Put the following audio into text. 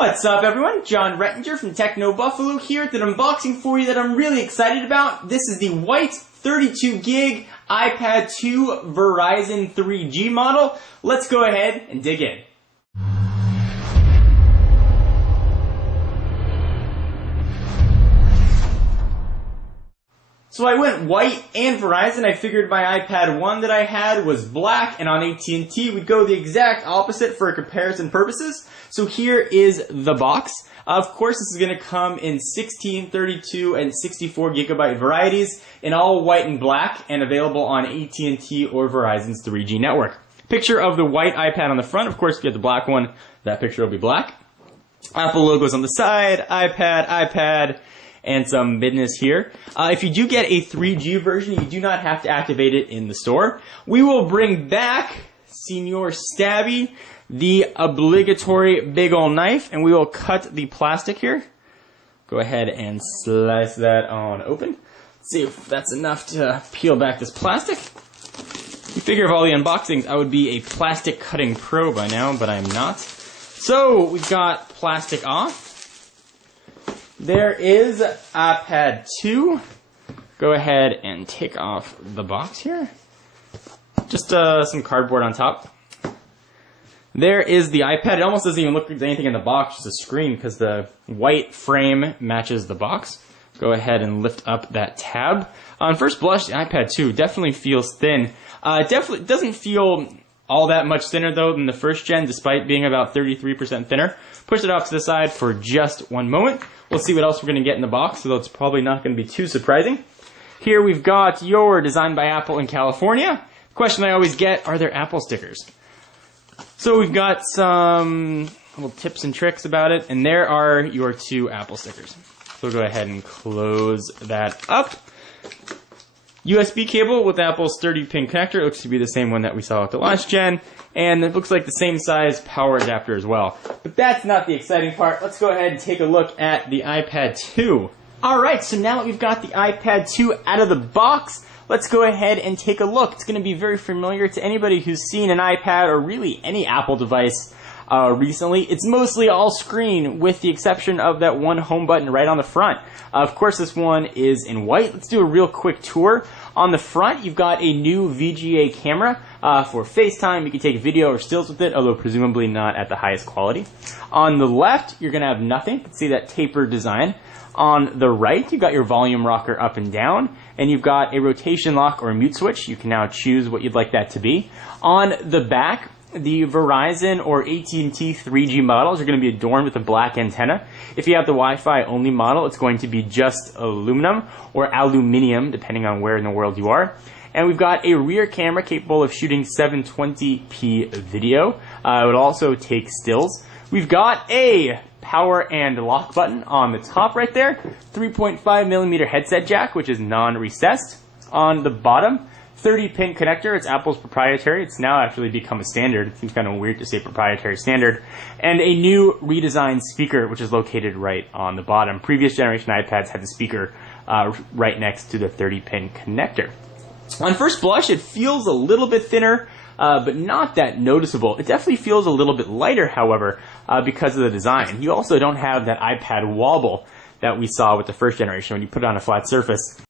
What's up everyone? John Rettinger from Techno Buffalo here with an unboxing for you that I'm really excited about. This is the white 32 gig iPad 2 Verizon 3G model. Let's go ahead and dig in. So I went white and Verizon. I figured my iPad 1 that I had was black, and on AT&T we'd go the exact opposite for comparison purposes. So here is the box. Of course, this is going to come in 16, 32, and 64 gigabyte varieties in all white and black, and available on AT&T or Verizon's 3G network. Picture of the white iPad on the front. Of course, if you get the black one, that picture will be black. Apple logos on the side, iPad, and some business here. If you do get a 3G version, you do not have to activate it in the store. We will bring back Senor Stabby, the obligatory big ol' knife, and we will cut the plastic here. Go ahead and slice that on open. Let's see if that's enough to peel back this plastic. You figure of all the unboxings, I would be a plastic cutting pro by now, but I'm not. So we've got plastic off. There is iPad 2. Go ahead and take off the box here. Just some cardboard on top. There is the iPad. It almost doesn't even look like anything in the box, just a screen, because the white frame matches the box. Go ahead and lift up that tab. On first blush, the iPad 2 definitely feels thin. It definitely doesn't feel all that much thinner, though, than the first gen, despite being about 33% thinner. Push it off to the side for just one moment. We'll see what else we're going to get in the box, although it's probably not going to be too surprising. Here we've got your Designed by Apple in California. The question I always get, are there Apple stickers? So we've got some little tips and tricks about it, and there are your two Apple stickers. So we'll go ahead and close that up. USB cable with Apple's 30-pin connector. It looks to be the same one that we saw with the last gen, and it looks like the same size power adapter as well. But that's not the exciting part. Let's go ahead and take a look at the iPad 2. Alright, so now that we've got the iPad 2 out of the box, let's go ahead and take a look. It's going to be very familiar to anybody who's seen an iPad or really any Apple device recently. It's mostly all screen with the exception of that one home button right on the front. Of course, this one is in white. Let's do a real quick tour. On the front, you've got a new VGA camera for FaceTime. You can take video or stills with it, although presumably not at the highest quality. On the left, you're going to have nothing. You can see that tapered design. On the right, you've got your volume rocker up and down, and you've got a rotation lock or a mute switch. You can now choose what you'd like that to be. On the back, the Verizon or AT&T 3G models are going to be adorned with a black antenna. If you have the Wi-Fi only model, it's going to be just aluminum or aluminium, depending on where in the world you are. And we've got a rear camera capable of shooting 720p video. It would also take stills. We've got a power and lock button on the top right there. 3.5mm headset jack, which is non-recessed. On the bottom, 30-pin connector. It's Apple's proprietary. It's now actually become a standard. It seems kind of weird to say proprietary standard. And a new redesigned speaker, which is located right on the bottom. Previous generation iPads had the speaker right next to the 30-pin connector. On first blush, it feels a little bit thinner, but not that noticeable. It definitely feels a little bit lighter, however, because of the design. You also don't have that iPad wobble that we saw with the first generation when you put it on a flat surface.